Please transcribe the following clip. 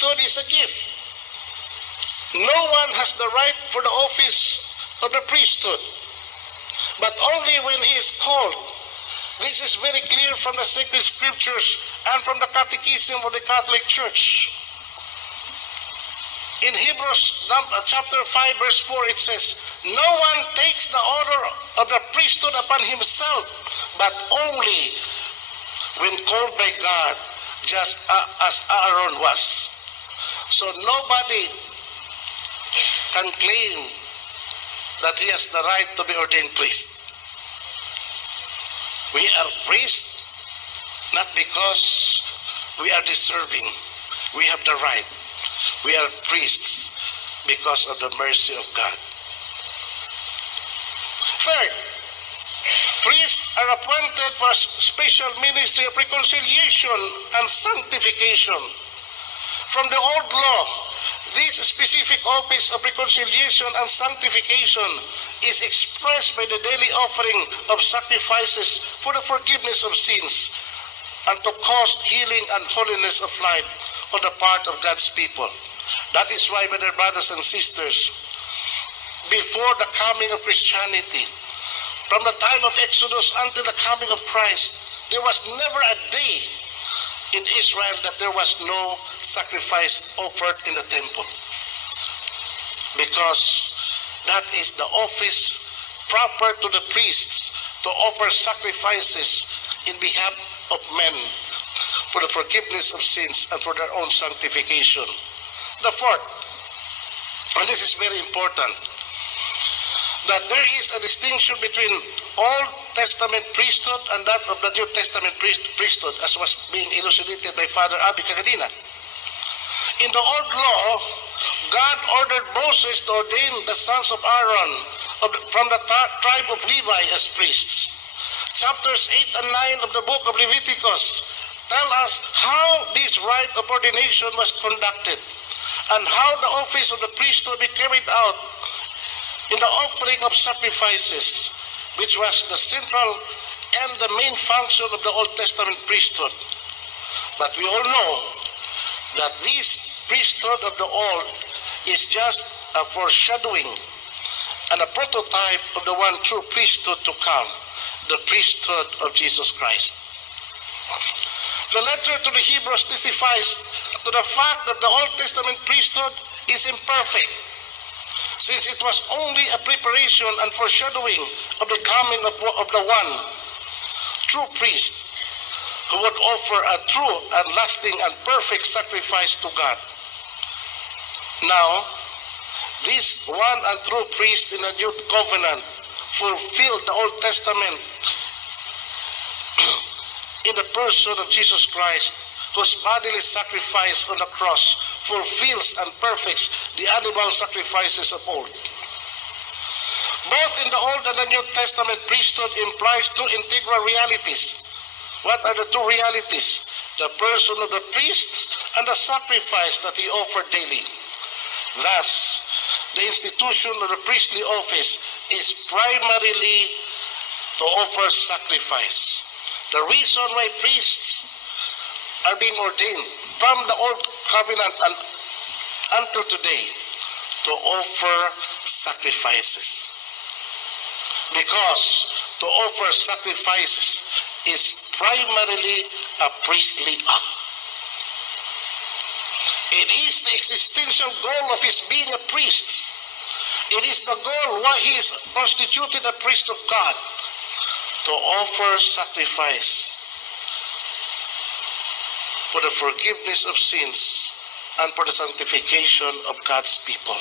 priesthood is a gift. No one has the right for the office of the priesthood, but only when he is called. This is very clear from the sacred scriptures and from the Catechism of the Catholic Church. In Hebrews chapter 5 verse 4 it says, no one takes the honor of the priesthood upon himself, but only when called by God, just as Aaron was. So nobody can claim that he has the right to be ordained priest. We are priests not because we are deserving. We have the right. We are priests because of the mercy of God. Third, priests are appointed for a special ministry of reconciliation and sanctification. From the old law, this specific office of reconciliation and sanctification is expressed by the daily offering of sacrifices for the forgiveness of sins and to cause healing and holiness of life on the part of God's people. That is why, my dear brothers and sisters, before the coming of Christianity, from the time of Exodus until the coming of Christ, there was never a day in Israel that there was no sacrifice offered in the temple. Because that is the office proper to the priests to offer sacrifices in behalf of men for the forgiveness of sins and for their own sanctification. The fourth, and this is very important, that there is a distinction between Old Testament priesthood and that of the New Testament priesthood, as was being elucidated by Father Abi Kagadina. In the Old Law, God ordered Moses to ordain the sons of Aaron from the tribe of Levi as priests. Chapters 8 and 9 of the book of Leviticus tell us how this rite of ordination was conducted and how the office of the priesthood be carried out in the offering of sacrifices, which was the central and the main function of the Old Testament priesthood. But we all know that this priesthood of the Old is just a foreshadowing and a prototype of the one true priesthood to come, the priesthood of Jesus Christ. The letter to the Hebrews testifies to the fact that the Old Testament priesthood is imperfect, since it was only a preparation and foreshadowing of the coming of the one true priest who would offer a true and lasting and perfect sacrifice to God. Now, this one and true priest in the New Covenant fulfilled the Old Testament in the person of Jesus Christ, whose bodily sacrifice on the cross fulfills and perfects the animal sacrifices of old. Both in the Old and the New Testament, priesthood implies two integral realities. What are the two realities? The person of the priest and the sacrifice that he offered daily. Thus, the institution of the priestly office is primarily to offer sacrifice. The reason why priests are being ordained from the Old Covenant and until today to offer sacrifices. Because to offer sacrifices is primarily a priestly act. It is the existential goal of his being a priest. It is the goal why he is constituted a priest of God, to offer sacrifice for the forgiveness of sins and for the sanctification of God's people.